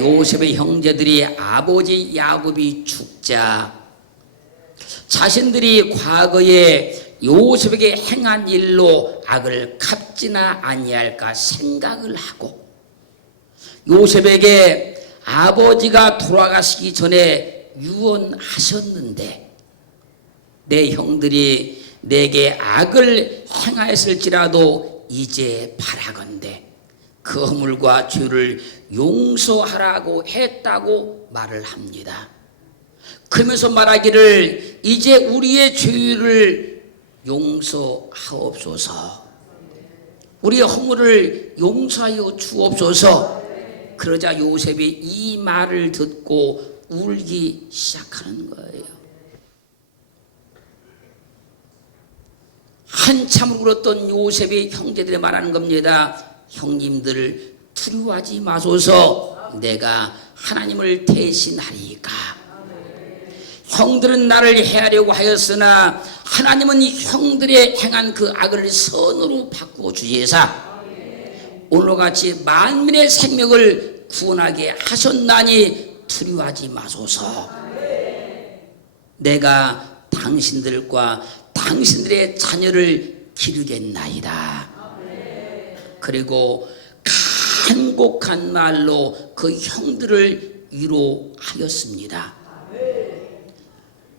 요셉의 형제들이 아버지 야곱이 죽자 자신들이 과거에 요셉에게 행한 일로 악을 갚지나 아니할까 생각을 하고 요셉에게 아버지가 돌아가시기 전에 유언하셨는데 내 형들이 내게 악을 행하였을지라도 이제 바라건대 그 허물과 죄를 용서하라고 했다고 말을 합니다. 그러면서 말하기를 이제 우리의 죄를 용서하옵소서, 우리의 허물을 용서하여 주옵소서. 그러자 요셉이 이 말을 듣고 울기 시작하는 거예요. 한참을 울었던 요셉이 형제들이 말하는 겁니다. 형님들 두려워하지 마소서, 내가 하나님을 대신하리까. 형들은 나를 해하려고 하였으나 하나님은 형들의 행한 그 악을 선으로 바꾸어 주시사 오늘같이 만민의 생명을 구원하게 하셨나니 두려워하지 마소서. 내가 당신들과 당신들의 자녀를 기르겠나이다. 그리고 간곡한 말로 그 형들을 위로하였습니다.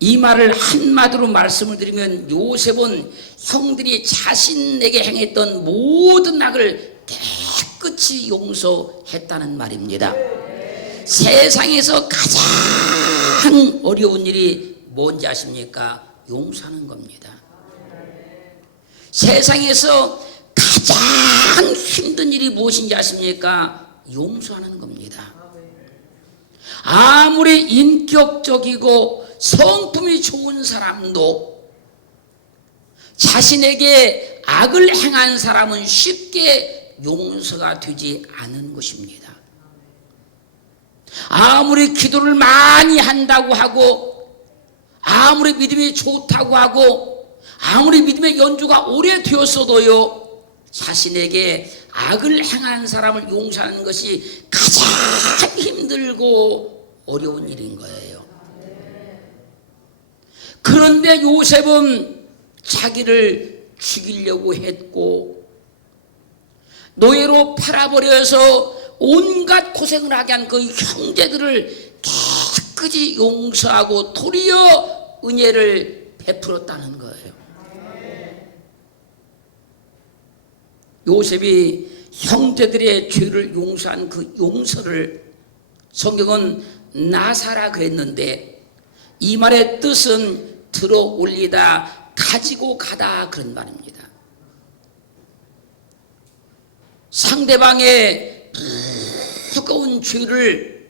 이 말을 한마디로 말씀을 드리면 요셉은 형들이 자신에게 행했던 모든 악을 깨끗이 용서했다는 말입니다. 세상에서 가장 어려운 일이 뭔지 아십니까? 용서하는 겁니다. 세상에서 가장 힘든 일이 무엇인지 아십니까? 용서하는 겁니다. 아무리 인격적이고 성품이 좋은 사람도 자신에게 악을 행한 사람은 쉽게 용서가 되지 않은 것입니다. 아무리 기도를 많이 한다고 하고 아무리 믿음이 좋다고 하고 아무리 믿음의 연주가 오래되었어도요, 자신에게 악을 행한 사람을 용서하는 것이 가장 힘들고 어려운 일인 거예요. 그런데 요셉은 자기를 죽이려고 했고 노예로 팔아버려서 온갖 고생을 하게 한 그 형제들을 깨끗이 용서하고 도리어 은혜를 베풀었다는 거예요. 요셉이 형제들의 죄를 용서한 그 용서를 성경은 나사라 그랬는데 이 말의 뜻은 들어 올리다, 가지고 가다 그런 말입니다. 상대방의 무거운 죄를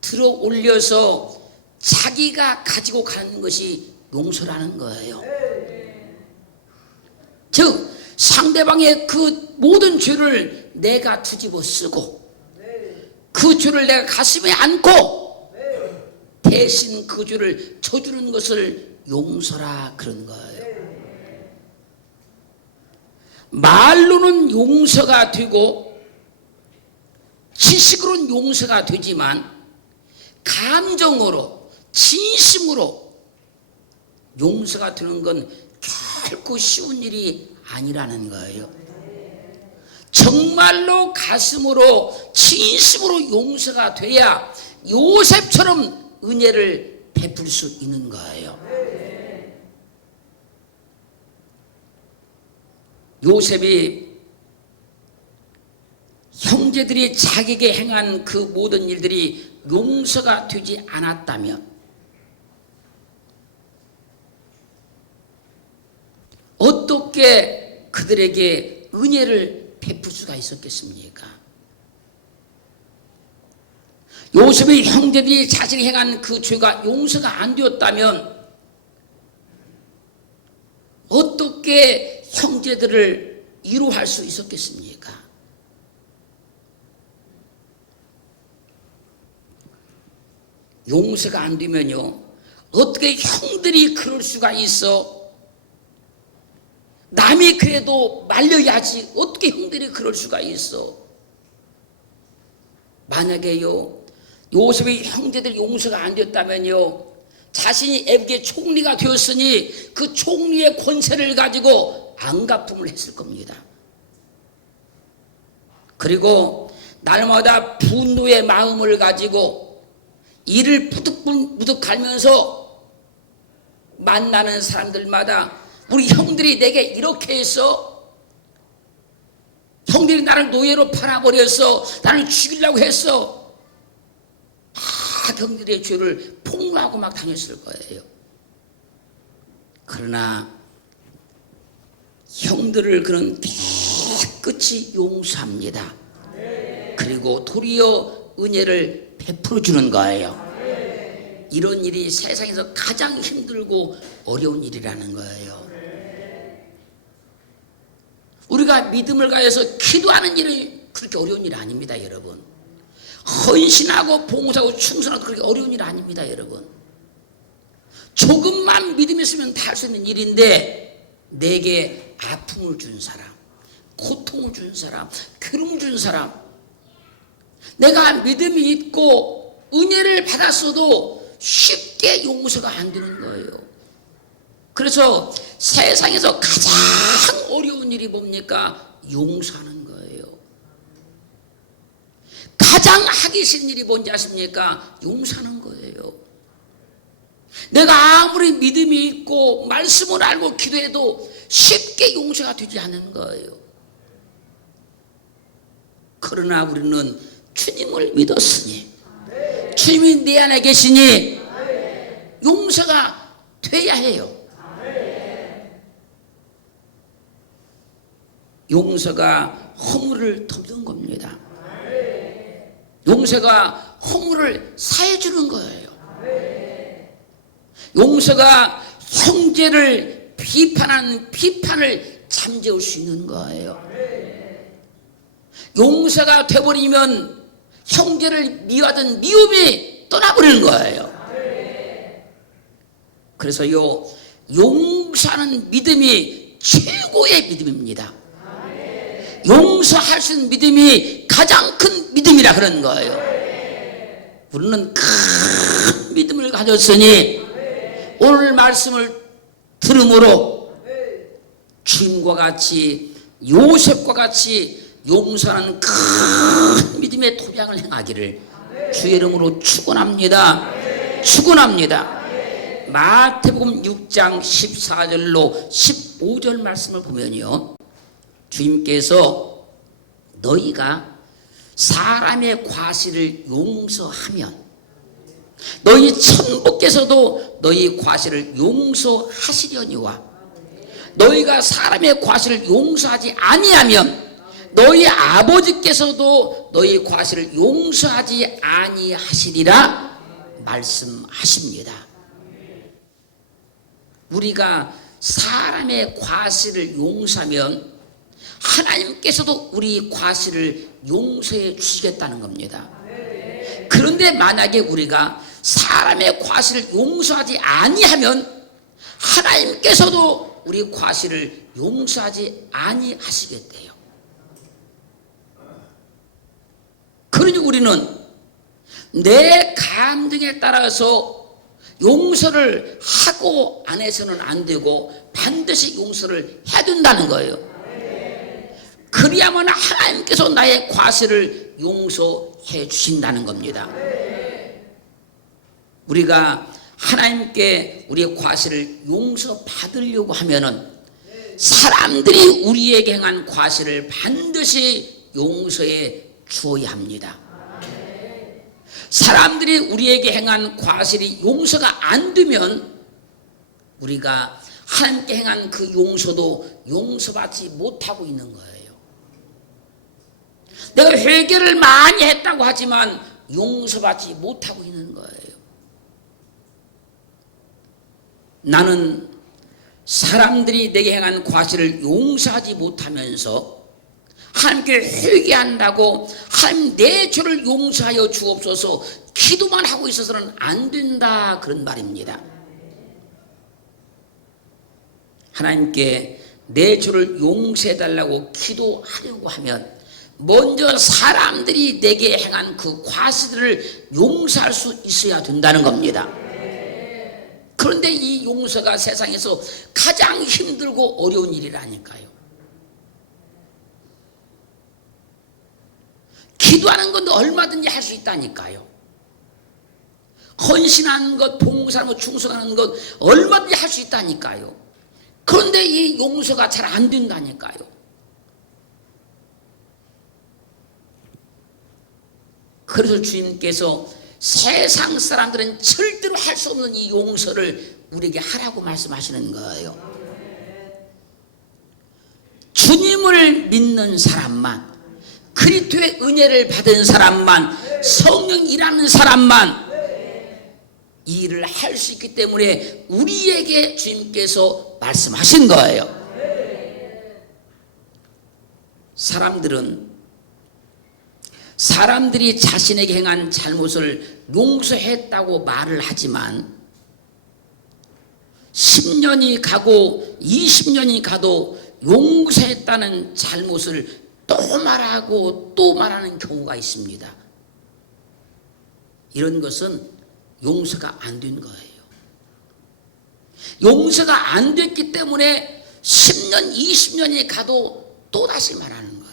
들어 올려서 자기가 가지고 가는 것이 용서라는 거예요. 즉 상대방의 그 모든 죄를 내가 뒤집어 쓰고 그 죄를 내가 가슴에 안고 대신 그 죄를 져주는 것을 용서라 그런 거예요. 말로는 용서가 되고 지식으로는 용서가 되지만 감정으로 진심으로 용서가 되는 건 결코 쉬운 일이 아니라는 거예요. 정말로 가슴으로 진심으로 용서가 돼야 요셉처럼 은혜를 베풀 수 있는 거예요. 요셉이 형제들이 자기에게 행한 그 모든 일들이 용서가 되지 않았다면 어떻게 그들에게 은혜를 베풀 수가 있었겠습니까? 요셉의 형제들이 자신이 행한 그 죄가 용서가 안 되었다면 어떻게 형제들을 위로할 수 있었겠습니까? 용서가 안 되면요, 어떻게 형들이 그럴 수가 있어? 남이 그래도 말려야지 어떻게 형들이 그럴 수가 있어? 만약에요 요셉의 형제들 용서가 안 됐다면요 자신이 애국의 총리가 되었으니 그 총리의 권세를 가지고 안갚음을 했을 겁니다. 그리고 날마다 분노의 마음을 가지고 이를 부득부득 갈면서 만나는 사람들마다 우리 형들이 내게 이렇게 했어, 형들이 나를 노예로 팔아버렸어, 나를 죽이려고 했어, 다 형들의 죄를 폭로하고 막 다녔을 거예요. 그러나 형들을 그런 깨끗이 용서합니다. 그리고 도리어 은혜를 베풀어 주는 거예요. 이런 일이 세상에서 가장 힘들고 어려운 일이라는 거예요. 우리가 믿음을 가해서 기도하는 일이 그렇게 어려운 일이 아닙니다, 여러분. 헌신하고 봉사하고 충성하고 그렇게 어려운 일 아닙니다, 여러분. 조금만 믿음이 있으면 다 할 수 있는 일인데 내게 아픔을 준 사람, 고통을 준 사람, 괴로움을 준 사람, 내가 믿음이 있고 은혜를 받았어도 쉽게 용서가 안 되는 거예요. 그래서 세상에서 가장 어려운 일이 뭡니까? 용서하는 거예요. 가장 하기 싫은 일이 뭔지 아십니까? 용서하는 거예요. 내가 아무리 믿음이 있고 말씀을 알고 기도해도 쉽게 용서가 되지 않는 거예요. 그러나 우리는 주님을 믿었으니, 주님이 내 안에 계시니 용서가 돼야 해요. 용서가 허물을 덮는 겁니다. 용서가 허물을 사해주는 거예요. 용서가 형제를 비판하는 비판을 잠재울 수 있는 거예요. 용서가 돼버리면 형제를 미워하던 미움이 떠나버리는 거예요. 그래서요, 용서하는 믿음이 최고의 믿음입니다. 용서할 수 있는 믿음이 가장 큰 믿음이라 그런 거예요. 우리는 큰 믿음을 가졌으니 오늘 말씀을 들음으로 주님과 같이 요셉과 같이 용서하는 큰 믿음의 토양을 행하기를 주의 이름으로 축원합니다. 축원합니다. 마태복음 6장 14절로 15절 말씀을 보면요, 주님께서 너희가 사람의 과실을 용서하면 너희 천부께서도 너희 과실을 용서하시려니와 너희가 사람의 과실을 용서하지 아니하면 너희 아버지께서도 너희 과실을 용서하지 아니하시리라 말씀하십니다. 우리가 사람의 과실을 용서하면 하나님께서도 우리 과실을 용서해 주시겠다는 겁니다. 그런데 만약에 우리가 사람의 과실을 용서하지 아니하면 하나님께서도 우리 과실을 용서하지 아니하시겠대요. 그러니 우리는 내 감정에 따라서 용서를 하고 안 해서는 안 되고 반드시 용서를 해야 된다는 거예요. 그리야만 하나님께서 나의 과실을 용서해 주신다는 겁니다. 우리가 하나님께 우리의 과실을 용서받으려고 하면은 사람들이 우리에게 행한 과실을 반드시 용서해 주어야 합니다. 사람들이 우리에게 행한 과실이 용서가 안 되면 우리가 하나님께 행한 그 용서도 용서받지 못하고 있는 거예요. 내가 회개를 많이 했다고 하지만 용서받지 못하고 있는 거예요. 나는 사람들이 내게 행한 과실을 용서하지 못하면서 하나님께 회개한다고 하나님 내 죄를 용서하여 주옵소서 기도만 하고 있어서는 안 된다, 그런 말입니다. 하나님께 내 죄를 용서해달라고 기도하려고 하면 먼저 사람들이 내게 행한 그 과실들을 용서할 수 있어야 된다는 겁니다. 그런데 이 용서가 세상에서 가장 힘들고 어려운 일이라니까요. 기도하는 건 얼마든지 할 수 있다니까요. 헌신하는 것, 봉사하는 것, 충성하는 것 얼마든지 할 수 있다니까요. 그런데 이 용서가 잘 안 된다니까요. 그래서 주님께서 세상 사람들은 절대로 할 수 없는 이 용서를 우리에게 하라고 말씀하시는 거예요. 주님을 믿는 사람만, 그리스도의 은혜를 받은 사람만, 성령 일하는 사람만 이 일을 할 수 있기 때문에 우리에게 주님께서 말씀하신 거예요. 사람들이 자신에게 행한 잘못을 용서했다고 말을 하지만 10년이 가고 20년이 가도 용서했다는 잘못을 또 말하고 또 말하는 경우가 있습니다. 이런 것은 용서가 안 된 거예요. 용서가 안 됐기 때문에 10년, 20년이 가도 또다시 말하는 거예요.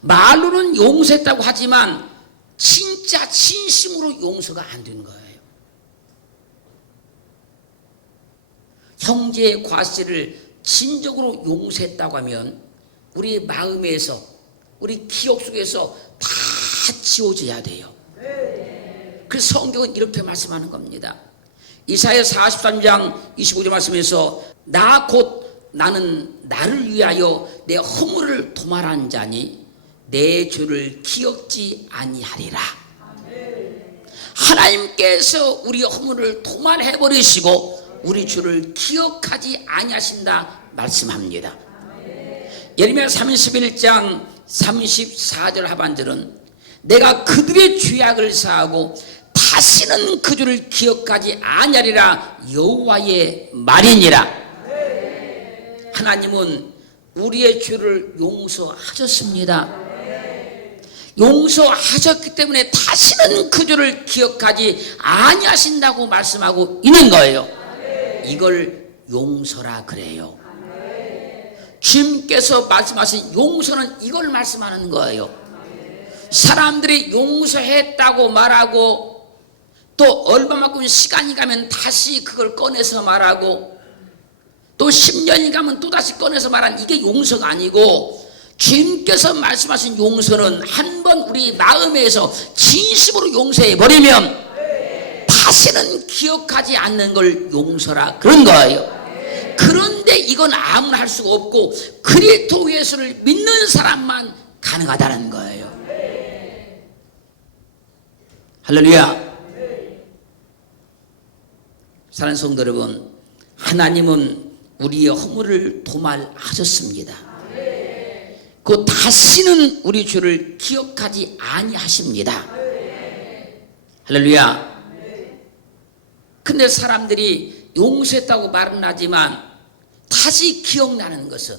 말로는 용서했다고 하지만 진짜 진심으로 용서가 안 된 거예요. 형제의 과실을 진정으로 용서했다고 하면 우리 마음에서, 우리 기억 속에서 다 지워져야 돼요. 그래서 성경은 이렇게 말씀하는 겁니다. 이사야 43장 25절 말씀에서 나 곧 나는 나를 위하여 내 허물을 도말한 자니 내 죄를 기억지 아니하리라. 하나님께서 우리 허물을 도말해버리시고 우리 죄를 기억하지 아니하신다 말씀합니다. 예레미야 31장 34절 하반절은 내가 그들의 죄악을 사하고 다시는 그 죄를 기억하지 아니하리라 여호와의 말이니라. 하나님은 우리의 죄를 용서하셨습니다. 용서하셨기 때문에 다시는 그 죄를 기억하지 아니하신다고 말씀하고 있는 거예요. 이걸 용서라 그래요. 주님께서 말씀하신 용서는 이걸 말씀하는 거예요. 사람들이 용서했다고 말하고 또 얼마만큼 시간이 가면 다시 그걸 꺼내서 말하고 또 10년이 가면 또다시 꺼내서 말하는 이게 용서가 아니고 주님께서 말씀하신 용서는 한 번 우리 마음에서 진심으로 용서해버리면 다시는 기억하지 않는 걸 용서라 그런 거예요. 그런데 이건 아무나 할 수가 없고 그리스도 예수를 믿는 사람만 가능하다는 거예요. 할렐루야. 사랑하는 성도 여러분, 하나님은 우리의 허물을 도말하셨습니다. 그 다시는 우리 죄를 기억하지 아니하십니다. 할렐루야. 근데 사람들이 용서했다고 말은 하지만 다시 기억나는 것은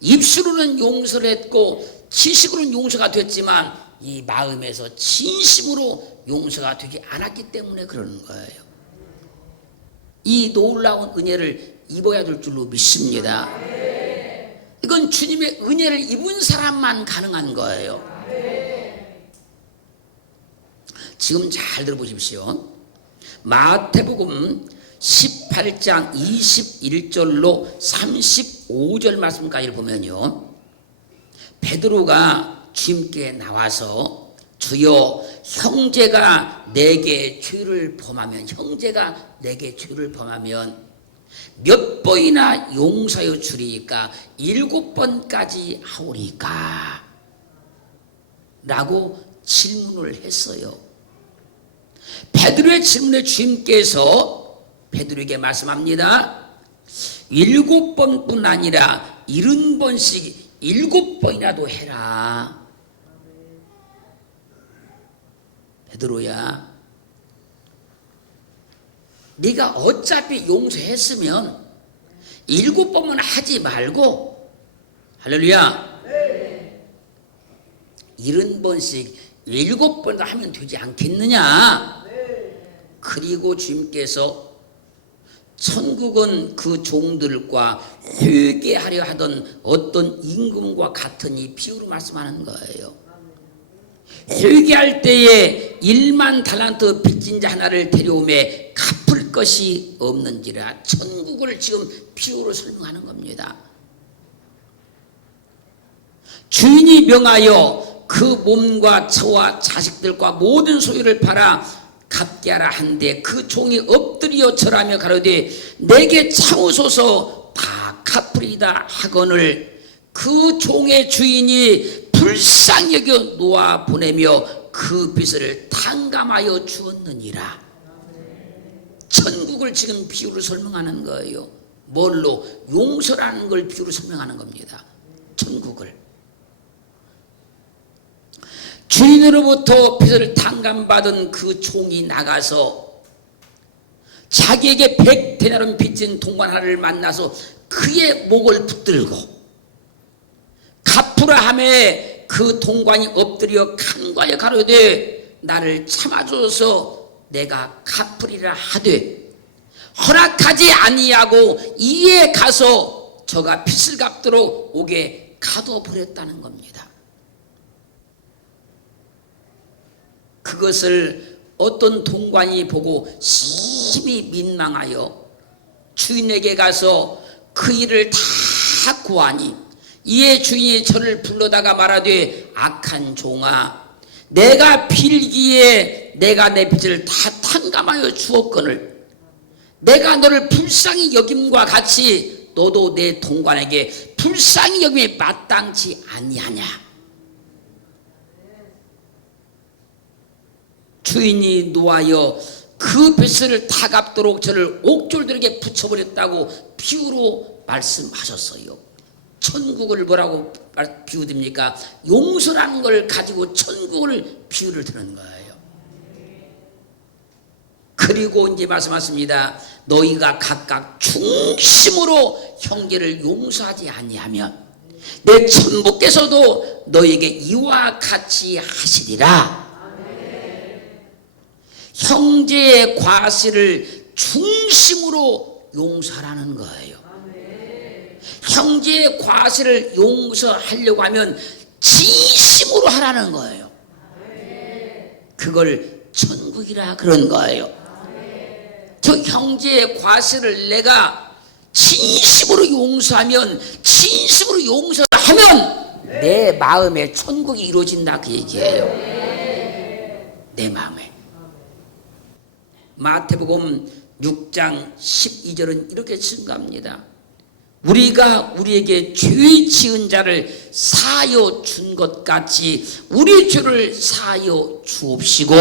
입술로는 용서를 했고 지식으로는 용서가 됐지만 이 마음에서 진심으로 용서가 되지 않았기 때문에 그러는 거예요. 이 놀라운 은혜를 입어야 될 줄로 믿습니다. 이건 주님의 은혜를 입은 사람만 가능한 거예요. 지금 잘 들어보십시오. 마태복음 18장 21절로 35절 말씀까지를 보면요, 베드로가 주님께 나와서 주여 형제가 내게 죄를 범하면 몇 번이나 용서하여 주리이까 7번까지 하오리까 라고 질문을 했어요. 베드로의 질문에 주님께서 베드로에게 말씀합니다. 7번뿐 아니라 70번씩 7번이라도 해라. 베드로야, 네가 어차피 용서했으면 7번만 하지 말고, 할렐루야. 70번씩 7번 하면 되지 않겠느냐. 그리고 주님께서 천국은 그 종들과 회개하려 하던 어떤 임금과 같으니 비유로 말씀하는 거예요. 회개할 때에 1만 달란트 빚진 자 하나를 데려오매 갚을 것이 없는지라. 천국을 지금 비유로 설명하는 겁니다. 주인이 명하여 그 몸과 처와 자식들과 모든 소유를 팔아 갚게 하라 한데 그 종이 엎드려 절하며 가로되 내게 참으소서 다 갚으리다 하거늘 그 종의 주인이 불쌍히 여겨 놓아 보내며 그 빚을 탕감하여 주었느니라. 천국을 지금 비유로 설명하는 거예요. 뭘로? 용서라는 걸 비유로 설명하는 겁니다. 천국을. 주인으로부터 빚을 탕감받은 그 종이 나가서 자기에게 100데나리온 빚진 동관 하나를 만나서 그의 목을 붙들고 갚으라 하매 그 동관이 엎드려 간과하여 가로되 나를 참아줘서 내가 갚으리라 하되 허락하지 아니하고 이에 가서 저가 빚을 갚도록 옥에 가둬버렸다는 겁니다. 그것을 어떤 동관이 보고 심히 민망하여 주인에게 가서 그 일을 다 고하니 이에 주인이 저를 불러다가 말하되 악한 종아 내가 빌기에 내가 내 빚을 다 탕감하여 주었거늘 내가 너를 불쌍히 여김과 같이 너도 내 동관에게 불쌍히 여김에 마땅치 아니하냐. 주인이 노하여 그 빚을 다 갚도록 저를 옥졸들에게 붙여버렸다고 비유로 말씀하셨어요. 천국을 뭐라고 비유됩니까? 용서라는 걸 가지고 천국을 비유를 드는 거예요. 그리고 이제 말씀하십니다. 너희가 각각 중심으로 형제를 용서하지 아니하면 내 천부께서도 너희에게 이와 같이 하시리라. 형제의 과실을 중심으로 용서하라는 거예요. 형제의 과실을 용서하려고 하면 진심으로 하라는 거예요. 그걸 천국이라 그런 거예요. 저 형제의 과실을 내가 진심으로 용서하면 진심으로 용서하면 내 마음에 천국이 이루어진다 그 얘기예요. 내 마음에. 마태복음 6장 12절은 이렇게 증가합니다. 우리가 우리에게 죄 지은 자를 사하여 준 것 같이 우리 죄를 사하여 주옵시고.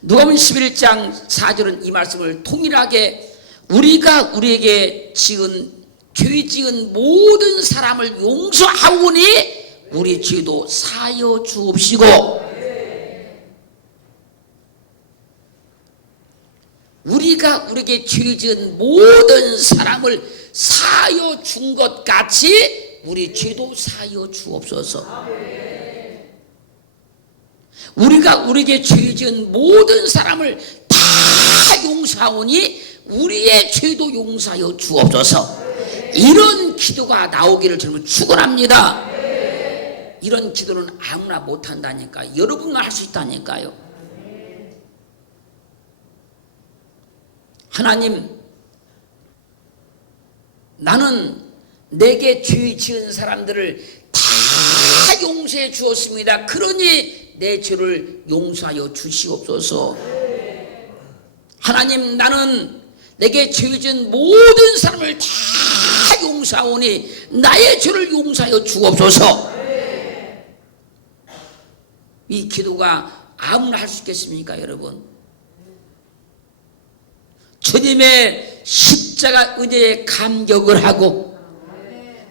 누가복음 11장 4절은 이 말씀을 통일하게 우리가 우리에게 죄 지은 모든 사람을 용서하오니 우리 죄도 사하여 주옵시고. 우리가 우리에게 죄 지은 모든 사람을 사하여 준 것 같이 우리 죄도 사하여 주옵소서. 우리가 우리에게 죄 지은 모든 사람을 다 용서하오니 우리의 죄도 용서하여 주옵소서. 이런 기도가 나오기를 저는 축원합니다. 이런 기도는 아무나 못한다니까. 여러분만 할 수 있다니까요. 하나님, 나는 내게 죄 지은 사람들을 다 용서해 주었습니다. 그러니 내 죄를 용서하여 주시옵소서. 하나님, 나는 내게 죄 지은 모든 사람을 다 용서하오니 나의 죄를 용서하여 주옵소서. 이 기도가 아무나 할 수 있겠습니까, 여러분? 주님의 십자가 은혜에 감격을 하고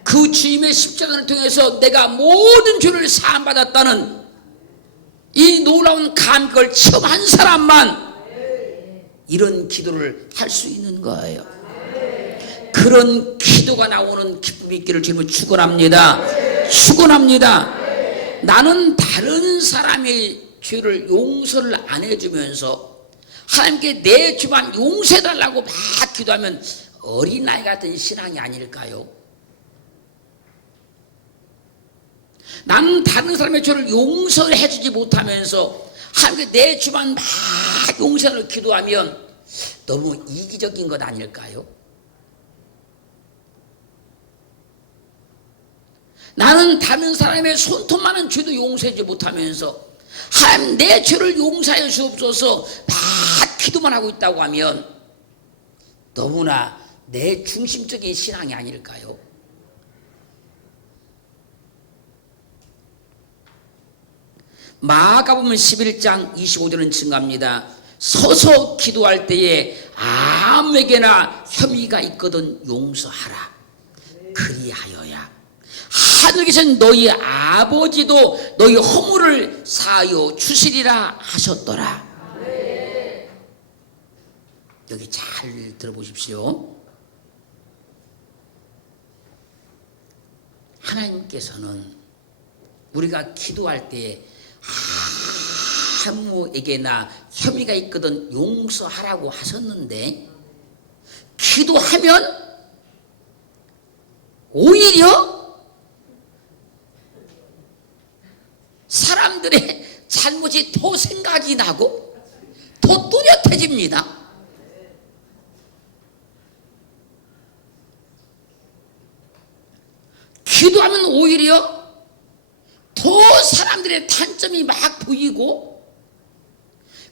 그 주님의 십자가를 통해서 내가 모든 죄를 사함받았다는 이 놀라운 감격을 체험한 사람만 이런 기도를 할 수 있는 거예요. 그런 기도 기도가 나오는 기쁨이 있기를 주님은 축원합니다. 축원합니다. 나는 다른 사람의 죄를 용서를 안 해주면서 하나님께 내 죄만 용서해달라고 막 기도하면 어린아이 같은 신앙이 아닐까요? 나는 다른 사람의 죄를 용서해 주지 못하면서 하나님께 내 죄만 막 용서를 기도하면 너무 이기적인 것 아닐까요? 나는 다른 사람의 손톱만한 죄도 용서하지 못하면서 하나님 내 죄를 용서하여 주옵소서 막 기도만 하고 있다고 하면 너무나 내 중심적인 신앙이 아닐까요? 마가복음 11장 25절은 증가합니다. 서서 기도할 때에 아무에게나 혐의가 있거든 용서하라. 그리하여야 하늘에 계신 너희 아버지도 너희 허물을 사하여 주시리라 하셨더라. 여기 잘 들어보십시오. 하나님께서는 우리가 기도할 때 아무에게나 혐의가 있거든 용서하라고 하셨는데 기도하면 오히려 사람들의 잘못이 더 생각이 나고 더 뚜렷해집니다. 기도하면 오히려 더 사람들의 단점이 막 보이고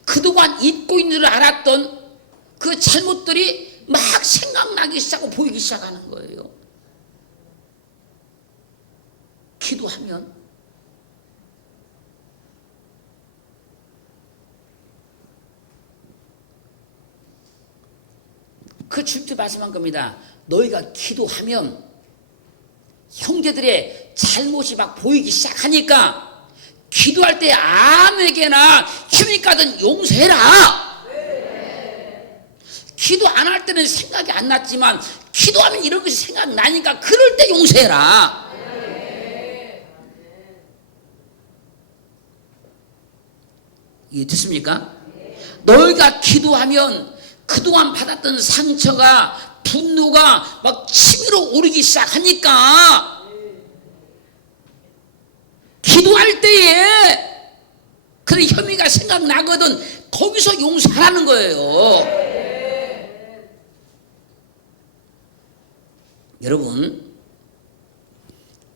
그동안 잊고 있는 줄 알았던 그 잘못들이 막 생각나기 시작하고 보이기 시작하는 거예요. 기도하면 그 주님도 말씀한 겁니다. 너희가 기도하면 형제들의 잘못이 막 보이기 시작하니까 기도할 때 아무에게나 혐의 가든 용서해라. 기도 안 할 때는 생각이 안 났지만 기도하면 이런 것이 생각나니까 그럴 때 용서해라. 이해 됐습니까? 너희가 기도하면 그동안 받았던 상처가 분노가 막 치밀어 오르기 시작하니까 기도할 때에 그런 혐의가 생각나거든 거기서 용서하라는 거예요. 여러분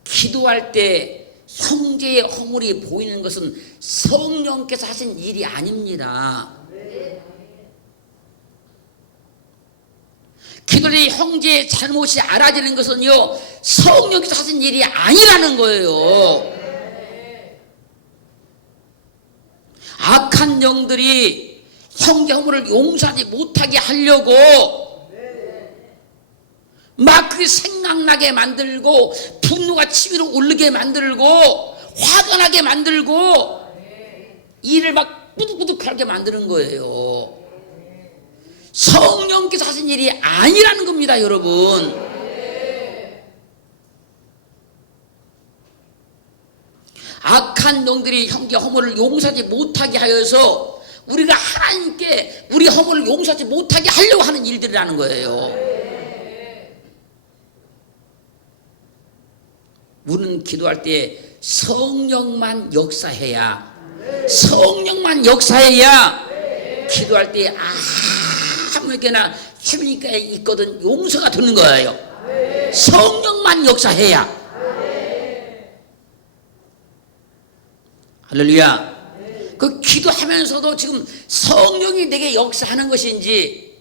기도할 때 형제의 허물이 보이는 것은 성령께서 하신 일이 아닙니다. 기도의 형제의 잘못이 알아지는 것은요 성령께서 하신 일이 아니라는 거예요. 악한 영들이 형제 허물을 용서하지 못하게 하려고 막 그게 생각나게 만들고 분노가 치밀어 오르게 만들고 화가 나게 만들고 일을 막 뿌득뿌득하게 만드는 거예요. 성령께서 하신 일이 아니라는 겁니다, 여러분. 악한 영들이 형제 허물을 용서하지 못하게 하여서 우리가 하나님께 우리 허물을 용서하지 못하게 하려고 하는 일들이라는 거예요. 우리는 기도할 때 성령만 역사해야 기도할 때 아무에게나 혐의가 있거든 용서가 되는 거예요. 성령만 역사해야. 할렐루야. 그 기도하면서도 지금 성령이 내게 역사하는 것인지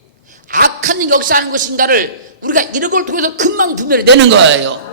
악한 역사하는 것인가를 우리가 이런 걸 통해서 금방 분별이 되는 거예요.